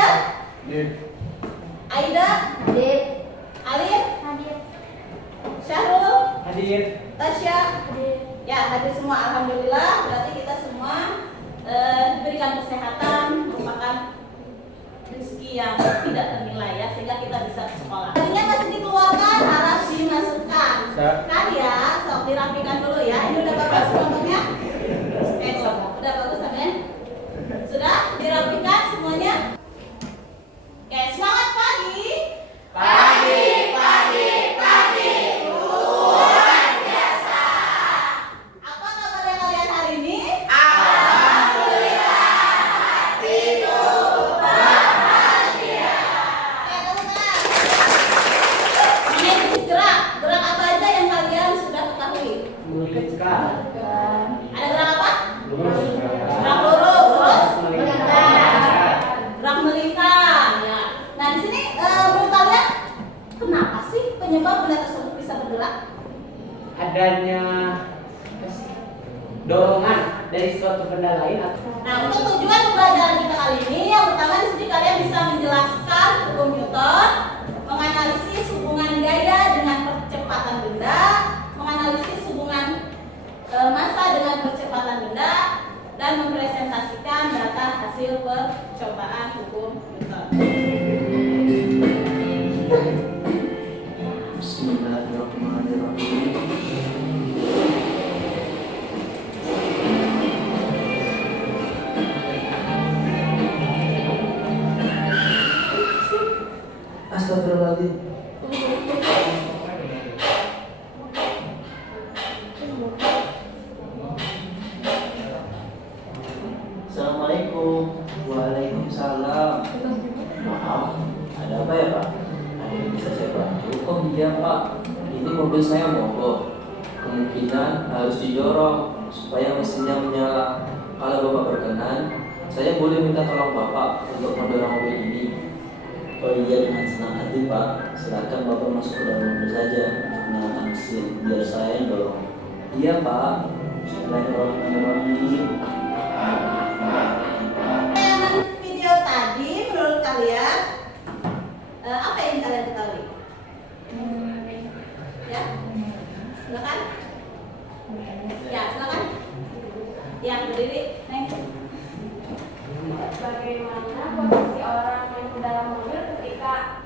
Aida? Hadir. Aida? Hadir. Alif? Hadir. Syahrul? Hadir. Tasya? Hadir. Ya, hadir semua. Alhamdulillah. Berarti kita semua diberikan kesehatan, merupakan rezeki yang tidak ternilai ya, sehingga kita bisa ke sekolah. Tadinya masih dikeluarkan, harus dimasukkan. Kan ya, sok dirapikan dulu ya. Ini udah bagus contohnya? Udah bagus namanya? Sudah dirapikan semuanya? Oke, semangat pagi. Pagi, pagi, pagi, luar biasa. Apa kabarnya kalian hari ini? Alhamdulillah, hatiku bahagia. Oke, tepuk tangan. Ini gerak. Gerak apa aja yang kalian sudah ketahui? Melukiskan. Ada gerak apa? Lurus. Gerak lurus, terus Melingkar. gerak melingkar. Ya. Nah, di sini menurut kalian kenapa sih penyebab benda tersebut bisa bergerak? Adanya dorongan dari suatu benda lain atau Nah, untuk tujuan pembelajaran kita kali ini, yang pertama di sini kalian bisa menjelaskan hukum Newton, menganalisis hubungan gaya dengan percepatan benda, menganalisis hubungan massa dengan percepatan benda, dan mempresentasikan data hasil percobaan hukum Newton. Bismillahirrahmanirrahim. Astagfirullahaladzim. Assalamualaikum. Waalaikumsalam. Maaf, ada apa ya Pak? Ada yang bisa saya bantu? Oh iya Pak, ini mobil saya mogok. Kemungkinan harus didorong supaya mesinnya menyala. Kalau Bapak berkenan, saya boleh minta tolong Bapak untuk mendorong mobil ini. Oh iya, dengan senang hati Pak. Silakan Bapak masuk ke dalam mobil saja untuk menyalakan mesin biar saya yang dorong. Iya Pak. Bismillahirrahmanirrahim. Tayangan video tadi menurut kalian apa yang kalian ketahui? Ya, silakan. Ya, silakan. Yang berdiri, Neng. Bagaimana posisi orang yang di dalam mobil ketika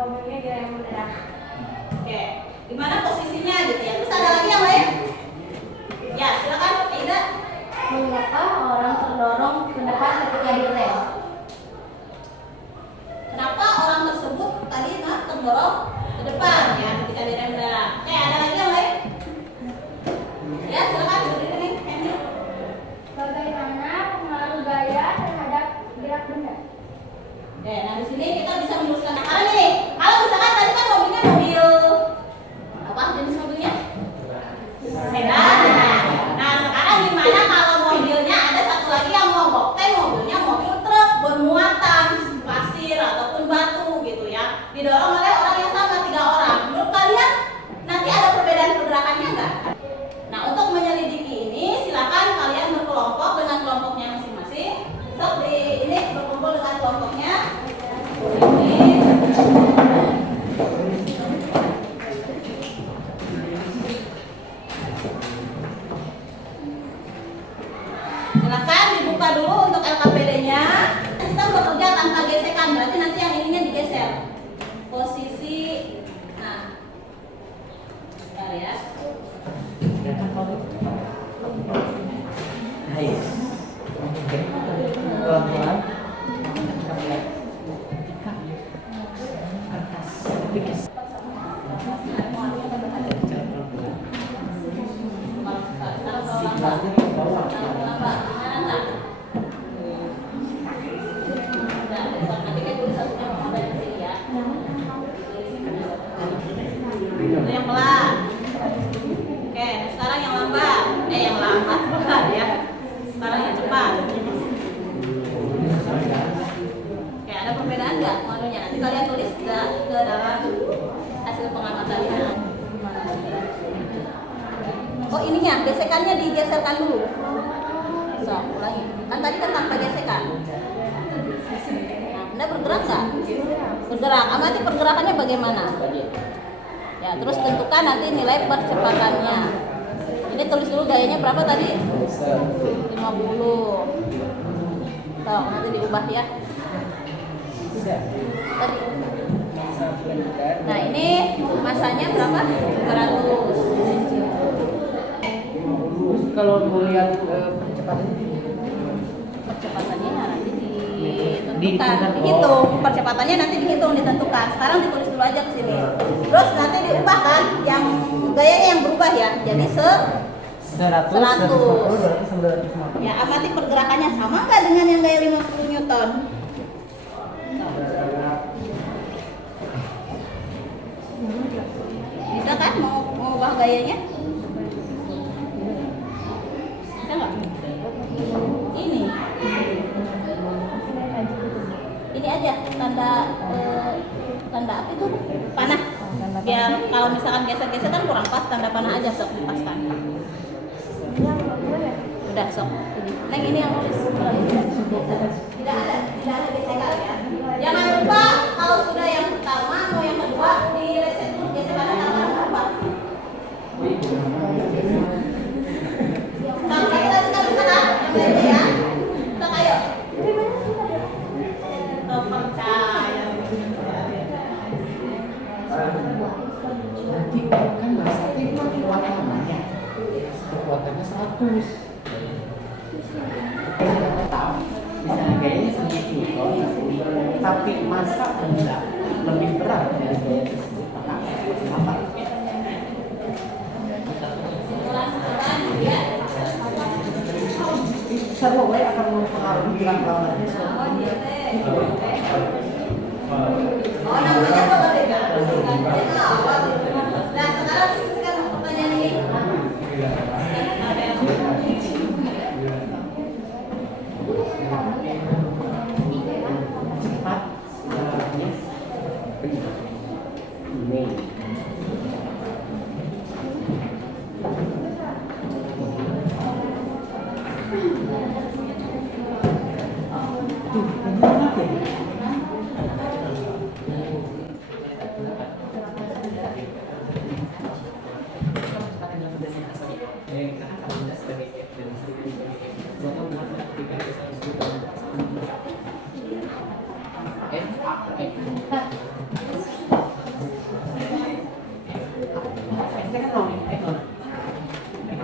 mobilnya direm mendadak? Oke, di mana posisinya gitu ya? Terus ada lagi yang lain? Ya, silakan Aida. Mengapa orang terdorong ke depan ketika direm? Kenapa orang tersebut tadi terdorong ke depan ya ketika direm mendadak? Oke, ada lagi yang lain? Ya, silakan berdiri nih, Henry. Bagaimana pengaruh gaya terhadap gerak benda? Oke, nah di sini kita bisa menuliskan sekarang ini. Kalau misalkan tadi kan mobilnya mobil apa jenis mobilnya? Sedan. Nah, sekarang gimana kalau mobilnya ada satu lagi yang mogok? Mobilnya mobil truk bermuatan pasir ataupun batu gitu ya. Didorong oleh orang yang sama, 3 orang. Menurut kalian nanti ada perbedaan pergerakannya enggak? Nah, untuk menyelidiki ini silakan kalian berkelompok dengan kelompoknya masing-masing. Sok di ini berkumpul dengan kelompoknya. Ini. Silakan dibuka dulu untuk LKPD-nya. Sistem bekerja tanpa gesekan, berarti nanti yang ininya digeser. Posisi, nah, bentar ya. nice. Pelan-pelan. Kertas. Lukis. Siklatnya ke bawah. Yang pelan. Oke, sekarang yang lambat. Yang lambat bukan ya. Sekarang yang cepat. Oke, ada perbedaan nggak manunya? Nanti kalian tulis ke dalam hasil pengamatannya. Oh ininya, gesekannya digeserkan dulu. So, ulangi. Kan tadi kan tanpa gesekan. Nah, Anda bergerak nggak? Bergerak. Amati pergerakannya bagaimana. Ya, terus tentukan nanti nilai percepatannya. Ini tulis dulu gayanya berapa tadi? 50. Tuh, nanti diubah ya. Tadi. Nah, ini masanya berapa? 200. Kalau mau lihat Percepatannya nanti ditentukan, Ditentukan. dihitung. Percepatannya nanti dihitung, ditentukan. Sekarang ditulis dulu aja ke sini. Terus nanti diubah kan, yang gayanya yang berubah ya. Jadi 100. Ya, amati pergerakannya sama nggak dengan yang gaya 50 Newton? Bisa kan mau ubah gayanya? Bisa nggak? Ini aja tanda apa itu? Panah. Biar kalau misalkan geser-geser kan kurang pas, tanda panah aja sok dipaskan. Udah sok. Neng ini yang nulis. Tidak ada gesekan ya. Jangan lupa kalau sudah yang pertama mau yang kedua di reset dulu gesekannya tangan apa? Sampai kita bisa kan? Yang lainnya ya. Kita ayo. Percaya. nanti kan bahasa teknik kekuatannya 100. Tahu, misalnya gayanya segitu, tapi masa enggak lebih berat dari gaya tersebut, maka apa? Serwo akan mempengaruhi lawannya Oh, namanya apa mereka? Nah, sekarang diskusikan pertanyaan ini. cepat ini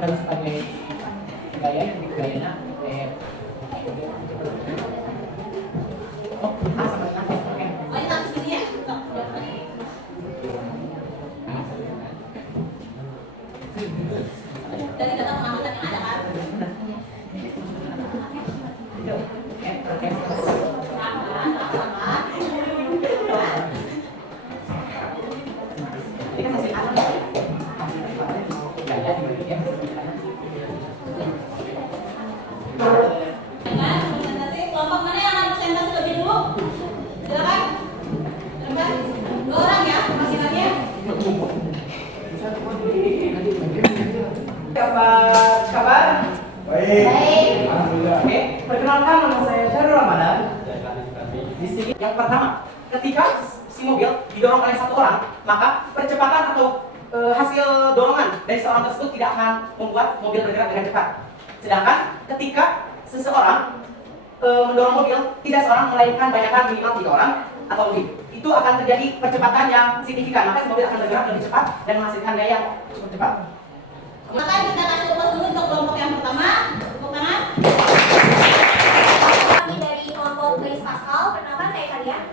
harus pakai gayanya oh sama oke Oh, ini taruh sini ya. Sok. Dari kata pengamatan yang ada kan? ini kan masih ada gaya di ya Presentasi kelompok mana yang akan presentasi lebih dulu? Silakan. Silakan. 2 orang ya masing-masingnya. kabar Baik. oke perkenalkan nama saya Syarul Ramadan di sini yang pertama ketika si mobil didorong oleh satu orang maka percepatan atau hasil dorongan dari seorang tersebut tidak akan membuat mobil bergerak dengan cepat sedangkan ketika seseorang mendorong mobil tidak seorang melainkan banyakkan minimal 3 orang atau lebih itu akan terjadi percepatan yang signifikan maka si mobil akan bergerak lebih cepat dan menghasilkan gaya yang cukup cepat. Maka kita kasih upload dulu untuk kelompok yang pertama. Tepuk tangan. Kami dari kelompok Blaise Pascal, perkenalkan saya Kalia.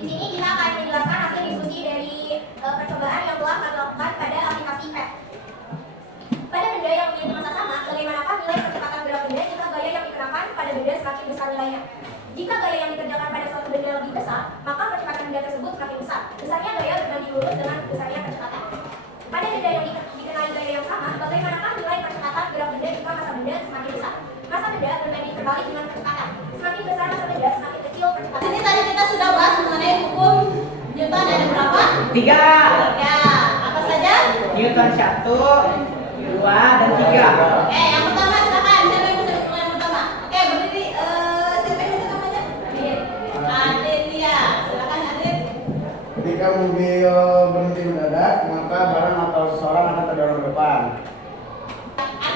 Di sini kita akan menjelaskan hasil diskusi dari percobaan yang telah kami lakukan pada aplikasi PET. Pada benda yang memiliki massa sama, bagaimanakah nilai percepatan gerak benda jika gaya yang dikenakan pada benda semakin besar nilainya? Jika gaya yang dikerjakan pada suatu benda lebih besar, maka percepatan benda tersebut semakin besar. Besarnya gaya berbanding lurus dengan besarnya percepatan. Pada benda yang dikenai gaya yang sama, bagaimanakah nilai percepatan gerak benda jika massa benda semakin besar? Massa benda berbanding terbalik dengan percepatan. Semakin besar massa benda, semakin kecil percepatan. Ini tadi kita sudah bahas mengenai hukum Newton ada berapa? 3 Ya, apa saja? Newton 1 2 dan 3 Yang pertama silakan. Siapa yang bisa bilang yang pertama? Oke, berdiri. Siapa yang bisa namanya?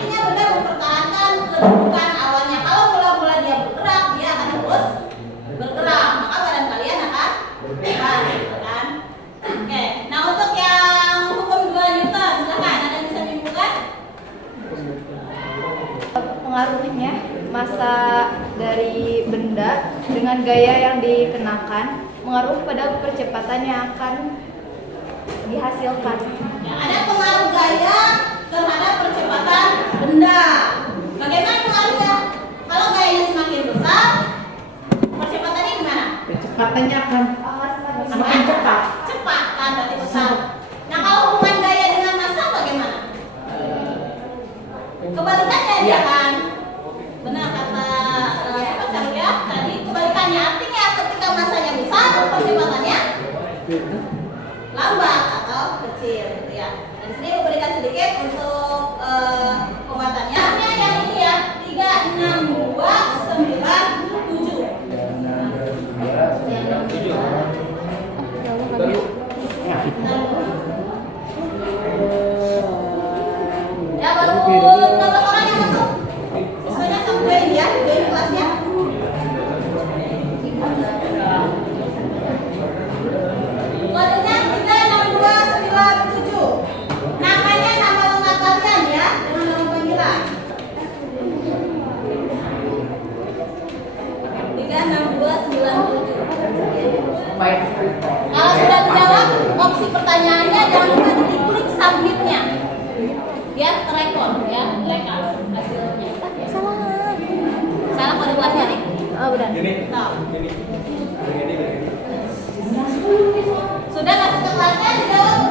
artinya benda mempertahankan kedudukan awalnya. Kalau mula-mula dia bergerak, dia akan terus bergerak, maka badan kalian akan bergerak, gitu kan? Oke, nah untuk yang hukum 2 Newton, silakan ada yang bisa menyimpulkan? Pengaruhnya massa dari benda dengan gaya yang dikenakan mengaruhi pada percepatan yang akan dihasilkan. Ya, ada pengaruh gaya terhadap percepatan benda. Bagaimana pengaruhnya? Kalau gayanya semakin besar, percepatannya gimana? Kecepatannya akan semakin cepat. Cepat kan, berarti besar. Nah, kalau hubungan gaya dengan massa bagaimana? Kebalikannya dia Iya. kan. Benar kata siapa Sarya tadi, kebalikannya artinya ketika massanya besar, percepatannya lambat atau kecil gitu ya. Dan di sini memberikan sedikit untuk penguatannya. Artinya yang ini ya 3, 6, 2, 9, 7. Ya baru 16 orang yang masuk. Siswanya sama join ya, join kelasnya. Kodenya 362997. Namanya nama lengkap kalian ya, dengan nama panggilan. 36297. Baik. Kalau sudah terjawab opsi pertanyaannya, jangan lupa diklik submitnya. Biar terekor ya, mereka hasilnya. Salah kode kelasnya nih. Oh, udah. Tahu. Sudah masuk ke kelasnya, dijawab